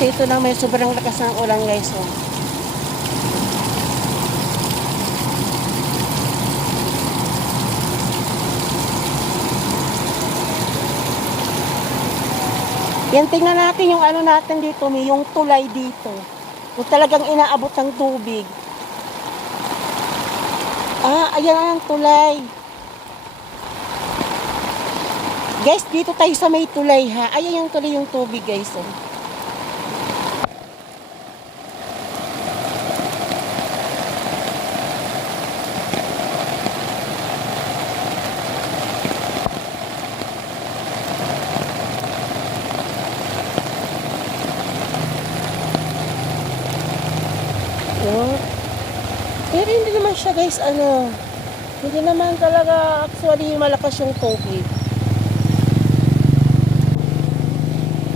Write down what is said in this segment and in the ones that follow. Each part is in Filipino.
Kasi ito lang may sobrang lakas ng ulan guys. Oh. Yan, tingnan natin yung ano natin dito, yung tulay dito. Kung talagang inaabot ng tubig. Ah, ayan ang tulay. Guys, dito tayo sa may tulay ha. Ayan yung tulay yung tubig guys. Oh. Oh. Pero hindi naman siya guys, hindi naman talaga actually malakas yung tubig.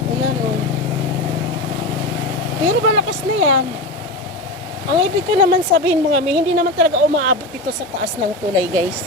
Ayan oh. Pero malakas na yan. Ang ibig ko naman sabihin mga may, hindi naman talaga umaabot ito sa taas ng tulay guys.